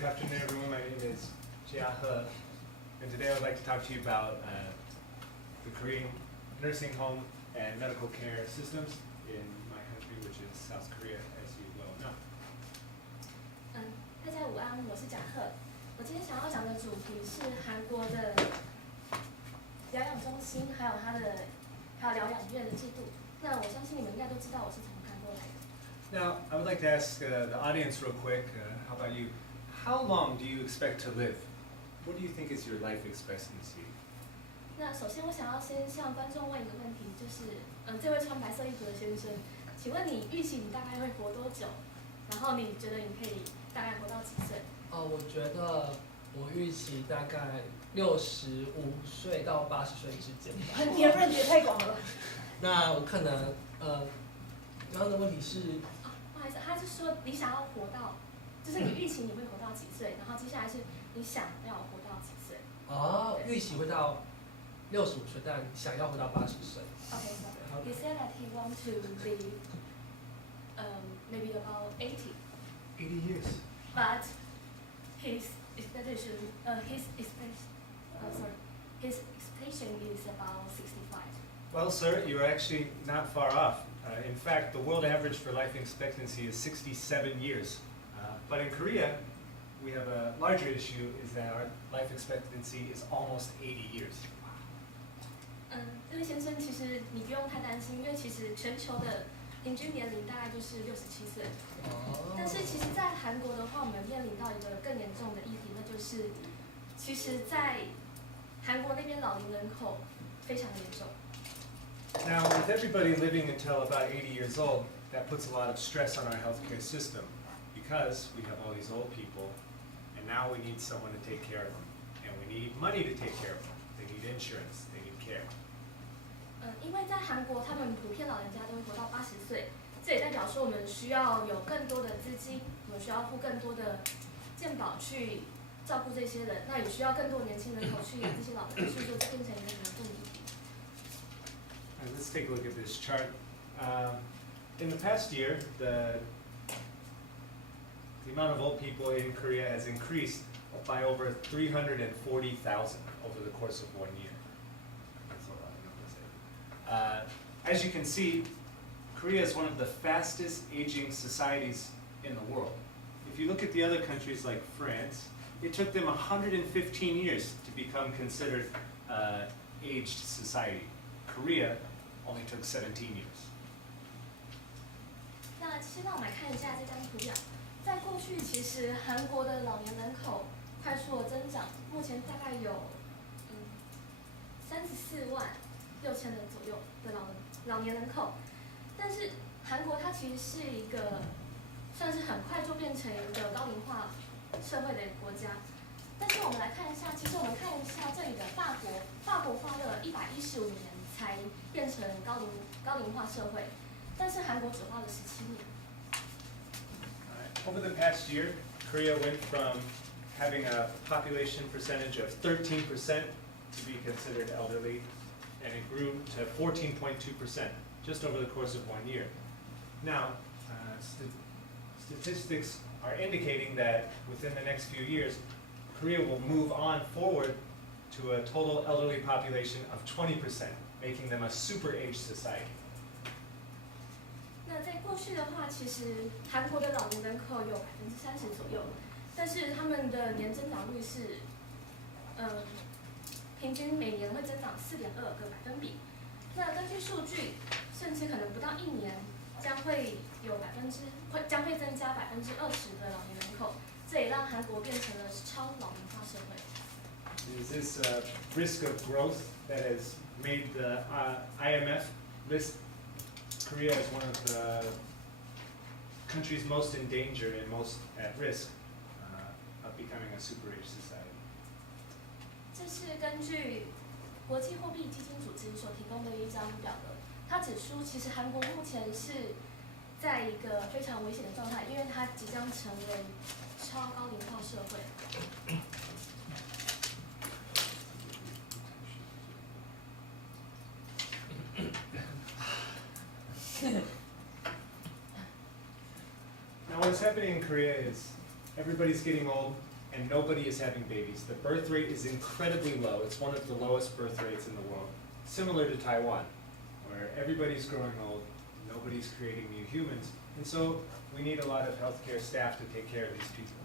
Good afternoon, everyone. My name is Jia He, and today I would like to talk to you about the Korean nursing home and medical care systems in my country, which is South Korea, as you well know. 大家午安，我是贾赫。我今天想要讲的主题是韩国的疗养中心，还有疗养院的制度。那我相信你们应该都知道我是从韩国来的。Now, I would like to ask the audience real quick, how about you? How long do you expect to live? What do you think is your life expectancy? 那首先我想要先向观众问一个问题，就是这位穿白色衣服的先生，请问你预期你大概会活多久？然后你觉得你可以大概活到几岁？我觉得我预期大概65岁到80岁之间吧。你的认知也太广了。那我可能刚刚的问题是，不好意思，他是说你想要活到，就是你预期你会活到几岁，然后接下来是你想要活到几岁。预期会到65岁，但想要活到80岁。Okay, so he said that he want to live maybe about 80. 80 years. But his expectation, his expectation is about 65. Well, sir, you're actually not far off. In fact, the world average for life expectancy is 67 years. But in Korea, we have a larger issue, is that our life expectancy is almost 80 years. 这位先生，其实你不用太担心，因为其实全球的平均年龄大概就是67岁。但是其实，在韩国的话，我们面临到一个更严重的议题，那就是，其实，在韩国那边老龄人口非常严重。Now, with everybody living until about 80 years old, that puts a lot of stress on our healthcare system because we have all these old people, and now we need someone to take care of them, and we need money to take care of them. They need insurance, they need care. 因为在韩国，他们普遍老人家都会活到80岁，这也代表说我们需要有更多的资金，我们需要付更多的健保去照顾这些人，那也需要更多年轻人口去养这些老人，所以说这变成一个很重的议题。Let's take a look at this chart. In the past year, the amount of old people in Korea has increased by over 340,000 over the course of 1 year. That's a lot of numbers. As you can see, Korea is one of the fastest aging societies in the world. If you look at the other countries like France, it took them 115 years to become considered aged society. Korea only took 17 years. 那先让我们来看一下这张图表，在过去其实韩国的老年人口快速的增长，目前大概有34万6千人左右的老年人口，但是韩国它其实是一个算是很快就变成一个高龄化社会的国家。但是我们来看一下，其实我们看一下这里的法国花了115年才变成高龄化社会，但是韩国只花了17年。Over the past year, Korea went from having a population percentage of 13% to be considered elderly, and it grew to 14.2% just over the course of 1 year. Now, statistics are indicating that within the next few years, Korea will move on forward to a total elderly population of 20%, making them a super aged society. 那在过去的话，其实韩国的老年人口有30%左右，但是他们的年增长率是，平均每年会增长4.2个百分比。那根据数据，甚至可能不到1年，将会增加20%的老年人口，这也让韩国变成了超老龄化社会。Is this risk of growth that has made the IMF list Korea as one of the countries most in danger and most at risk of becoming a super age society? 这是根据国际货币基金组织所提供的一张表格，它指出，其实韩国目前是在一个非常危险的状态，因为它即将成为超高龄化社会。Now, what's happening in Korea is everybody's getting old, and nobody is having babies. The birth rate is incredibly low. It's one of the lowest birth rates in the world, similar to Taiwan, where everybody's growing old, nobody's creating new humans, and so we need a lot of healthcare staff to take care of these people.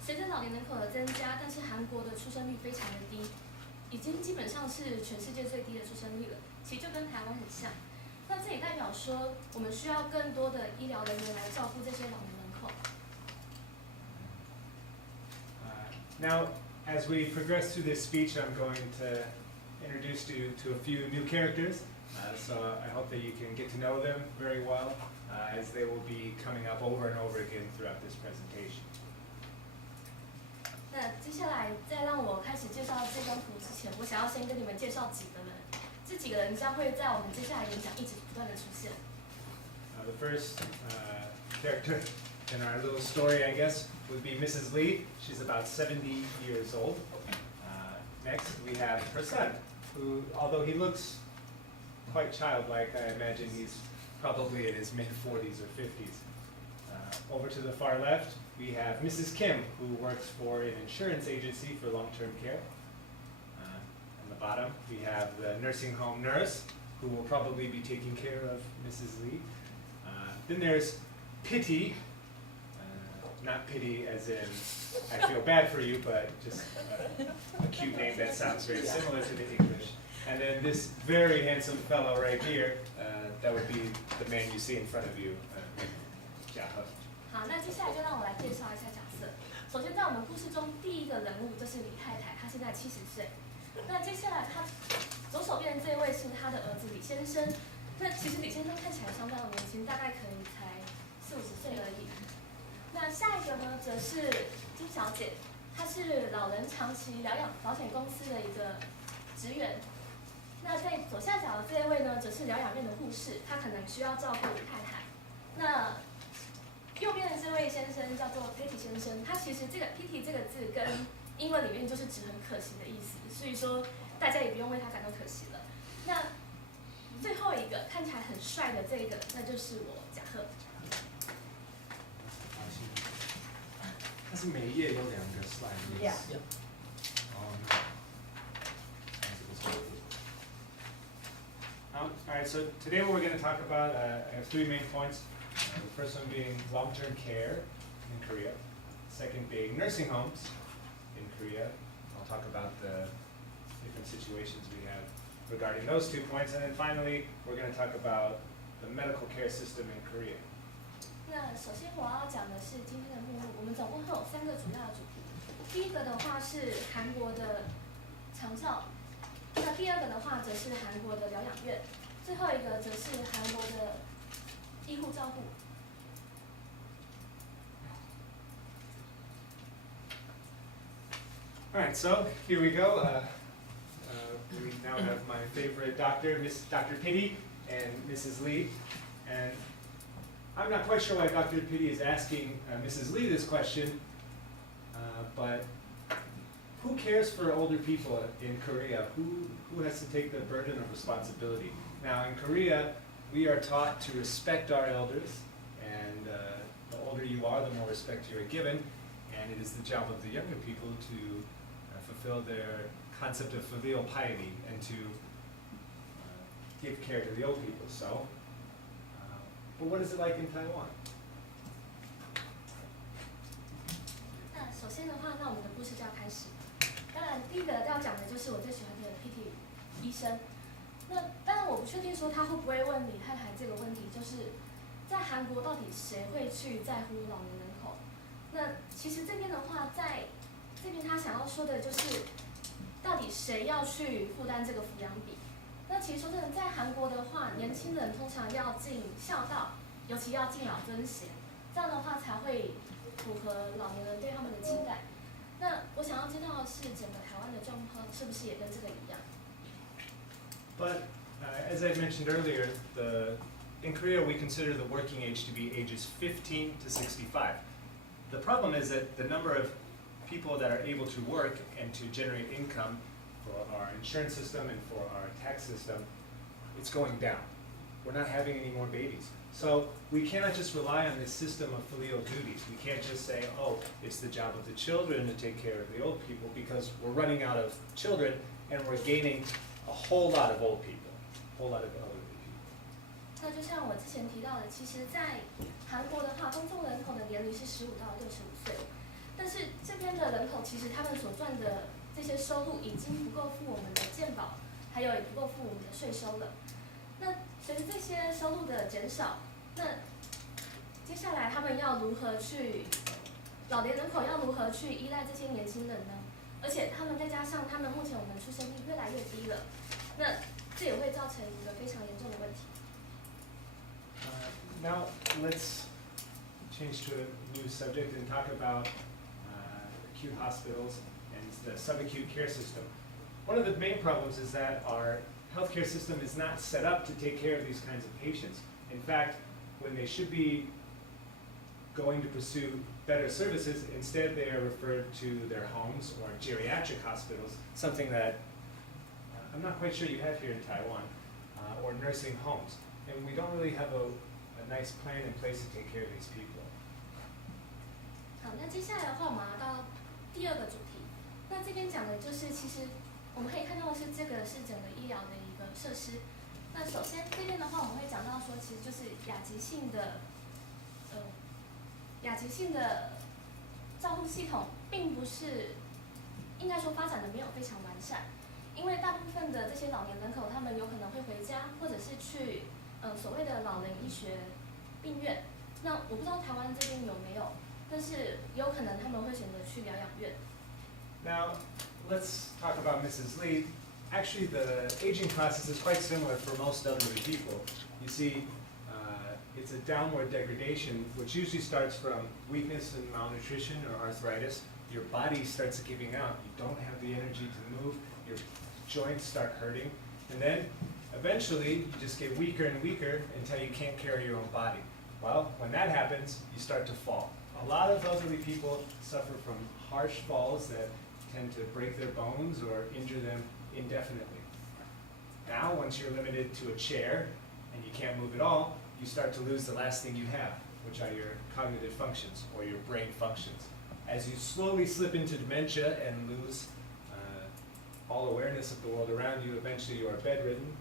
随着老年人口的增加，但是韩国的出生率非常的低，已经基本上是全世界最低的出生率了，其实就跟台湾很像。那这也代表说，我们需要更多的医疗人员来照顾这些老年人口。Now, as we progress through this speech, I'm going to introduce you to a few new characters. So I hope that you can get to know them very well, as they will be coming up over and over again throughout this presentation. 那接下来在让我开始介绍这张图之前，我想要先跟你们介绍几个人，这几个人将会在我们接下来演讲一直不断的出现。The first character in our little story, I guess, would be Mrs. Lee. She's about 70 years old. Next, we have her son, who, although he looks quite childlike, I imagine he's probably in his mid-40s or 50s. Over to the far left, we have Mrs. Kim, who works for an insurance agency for long-term care. On the bottom, we have the nursing home nurse, who will probably be taking care of Mrs. Lee. Then there's Pity, not pity as in I feel bad for you, but just a cute name that sounds very similar to the English. And then this very handsome fellow right here, that would be the man you see in front of you, Jia He. 好，那接下来就让我来介绍一下角色。首先，在我们故事中，第一个人物就是李太太，她现在70岁。那接下来，她左手边的这位是她的儿子李先生。那其实李先生看起来相当的年轻，大概可能才40-50岁而已。那下一个呢，则是金小姐，她是老人长期疗养保险公司的一个职员。那在左下角的这一位呢，则是疗养院的护士，她可能需要照顾李太太。那右边的这位先生叫做 Pity 先生，他其实这个 Pity 这个字跟英文里面就是指很可惜的意思，所以说大家也不用为他感到可惜了。那最后一个看起来很帅的这个，那就是我贾贺。它是每一页有2个 slide. Yeah. All right, so today what we're going to talk about, I have 3 main points. The first one being long-term care in Korea. Second being nursing homes in Korea. I'll talk about the different situations we have regarding those 2 points. And then finally, we're going to talk about the medical care system in Korea. 那首先我要讲的是今天的目录，我们总共会有3个主要的主题。第一个的话是韩国的长照，那第二个的话则是韩国的疗养院，最后一个则是韩国的医护照护。All right, so here we go. We now have my favorite doctor, Dr. Pity, and Mrs. Lee. And I'm not quite sure why Dr. Pity is asking Mrs. Lee this question, but who cares for older people in Korea? Who has to take the burden of responsibility? Now, in Korea, we are taught to respect our elders, and the older you are, the more respect you are given, and it is the job of the younger people to fulfill their concept of filial piety and to give care to the old people. So, but what is it like in Taiwan? 那首先的话，那我们的故事就要开始。当然，第一个要讲的就是我最喜欢的 Pity 医生。那当然，我不确定说他会不会问李太太这个问题，就是在韩国到底谁会去在乎老年人口？那其实这边的话，在这边他想要说的就是，到底谁要去负担这个抚养比？那其实说真的，在韩国的话，年轻人通常要尽孝道，尤其要敬老尊贤，这样的话才会符合老年人对他们的期待。那我想要知道的是，整个台湾的状况是不是也跟这个一样？ But as I mentioned earlier, in Korea we consider the working age to be ages 15 to 65. The problem is that the number of people that are able to work and to generate income for our insurance system and for our tax system, it's going down. We're not having any more babies. So we cannot just rely on this system of filial duties. We can't just say, oh, it's the job of the children to take care of the old people, because we're running out of children and we're gaining a whole lot of old people, a whole lot of elderly people. 那就像我之前提到的，其实，在韩国的话，公众人口的年龄是15到65岁，但是这边的人口其实他们所赚的这些收入已经不够付我们的健保，还有也不够付我们的税收了。那随着这些收入的减少，那接下来他们要如何去，老年人口要如何去依赖这些年轻人呢？而且他们再加上他们目前我们出生率越来越低了，那这也会造成一个非常严重的问题。Now let's change to a new subject and talk about acute hospitals and the subacute care system. One of the main problems is that our healthcare system is not set up to take care of these kinds of patients. In fact, when they should be going to pursue better services, instead they are referred to their homes or geriatric hospitals, something that I'm not quite sure you have here in Taiwan, or nursing homes. And we don't really have a nice plan in place to take care of these people. 好，那接下来的话，我们要到第二个主题。那这边讲的就是，其实我们可以看到的是，这个是整个医疗的一个设施。那首先这边的话，我们会讲到说，其实就是亚急性的照护系统，并不是应该说发展的没有非常完善，因为大部分的这些老年人口，他们有可能会回家，或者是去所谓的老人医学病院。那我不知道台湾这边有没有，但是有可能他们会选择去疗养院。Now, let's talk about Mrs. Lee. Actually, the aging process is quite similar for most elderly people. You see, it's a downward degradation, which usually starts from weakness and malnutrition or arthritis. Your body starts giving out. You don't have the energy to move. Your joints start hurting. And then, eventually, you just get weaker and weaker until you can't carry your own body. Well, when that happens, you start to fall. A lot of elderly people suffer from harsh falls that tend to break their bones or injure them indefinitely. Now, once you're limited to a chair and you can't move at all, you start to lose the last thing you have, which are your cognitive functions or your brain functions. As you slowly slip into dementia and lose all awareness of the world around you, eventually you are bedridden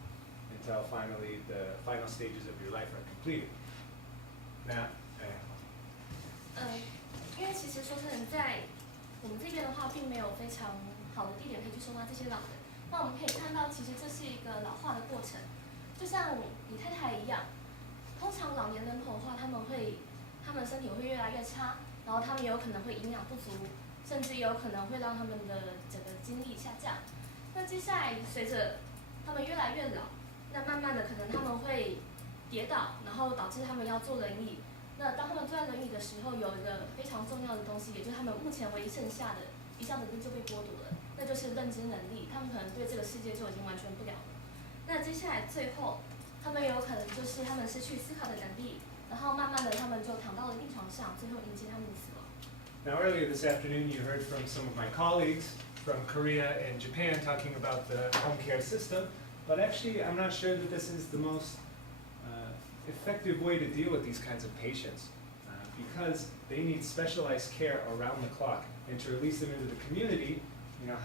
until finally the final stages of your life are completed. Now, 因为其实说真的，在我们这边的话，并没有非常好的地点可以去收纳这些老人。那我们可以看到，其实这是一个老化的过程，就像李太太一样。通常老年人口的话，他们身体会越来越差，然后他们有可能会营养不足，甚至有可能会让他们的整个精力下降。那接下来随着他们越来越老，那慢慢的可能他们会跌倒，然后导致他们要坐轮椅。那当他们坐在轮椅的时候，有一个非常重要的东西，也就是他们目前唯一剩下的一项能力就被剥夺了，那就是认知能力。他们可能对这个世界就已经完全不了了。那接下来最后，他们有可能就是他们失去思考的能力，然后慢慢的他们就躺到了病床上，最后迎接他们的死亡。now earlier this afternoon you heard from some of my colleagues from Korea and Japan talking about the home care system, but actually I'm not sure that this is the most effective way to deal with these kinds of patients because they need specialized care around the clock. And to release them into the community,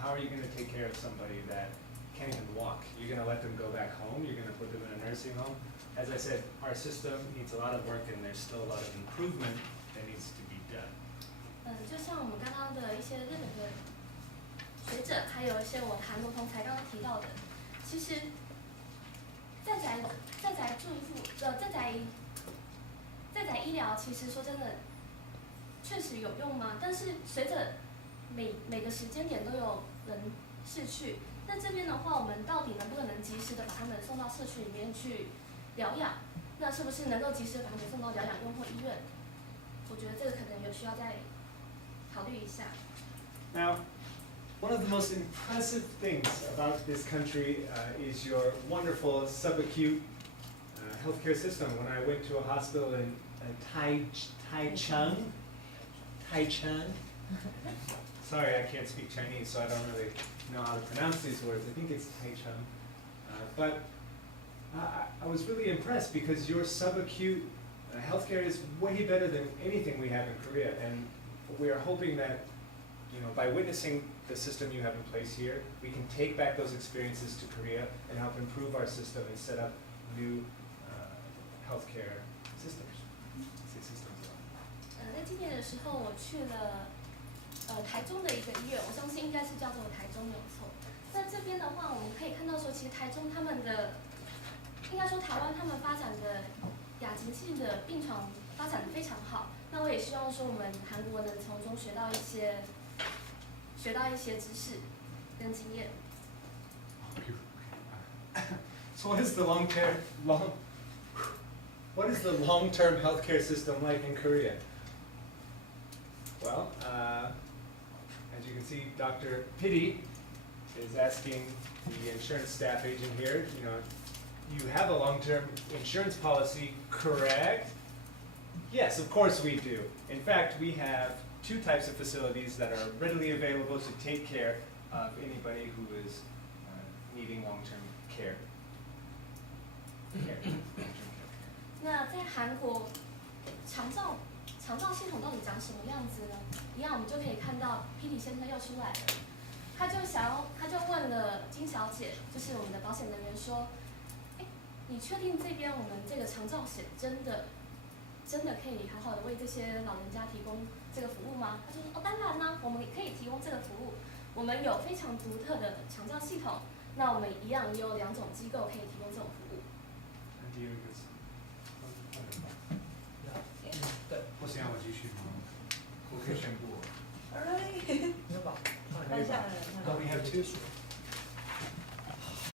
how are you going to take care of somebody that can't even walk? You're going to let them go back home? You're going to put them in a nursing home? As I said, our system needs a lot of work and there's still a lot of improvement that needs to be done. 就像我们刚刚的一些日本的学者，还有一些我韩国同才刚刚提到的，其实在宅医疗，其实说真的，确实有用吗？但是随着每个时间点都有人逝去，那这边的话，我们到底能不能及时的把他们送到社区里面去疗养？那是不是能够及时的把他们送到疗养院或医院？我觉得这个可能有需要再考虑一下。Now, one of the most impressive things about this country is your wonderful subacute healthcare system. When I went to a hospital in Taichung, sorry, I can't speak Chinese, so I don't really know how to pronounce these words. I think it's Taichung. But I was really impressed because your subacute Healthcare is way better than anything we have in Korea, and we are hoping that, you know, by witnessing the system you have in place here, we can take back those experiences to Korea and help improve our system and set up new healthcare systems. Say systems. 在今年的时候，我去了台中的一个医院，我相信应该是叫做台中没有错。那这边的话，我们可以看到说，其实台中他们的，应该说台湾他们发展的亚急性的病床发展的非常好。那我也希望说，我们韩国能从中学到一些知识跟经验。So what is the what is the long-term healthcare system like in Korea? Well, as you can see, Dr. Pity is asking the insurance staff agent here, you know, you have a long-term insurance policy, correct? Yes, of course we do. In fact, we have two types of facilities that are readily available to take care of anybody who is needing long-term care. 那在韩国，长照系统到底长什么样子呢？一样，我们就可以看到 P.D 先生又出来了，他就问了金小姐，就是我们的保险人员说，你确定这边我们这个长照险真的可以好好的为这些老人家提供这个服务吗？他就说，当然啦，我们可以提供这个服务，我们有非常独特的长照系统，那我们一样也有2种机构可以提供这种服务。对，不行，我继续吗？我可以宣布。Alright. 没有吧？换下来了。Don't we have two?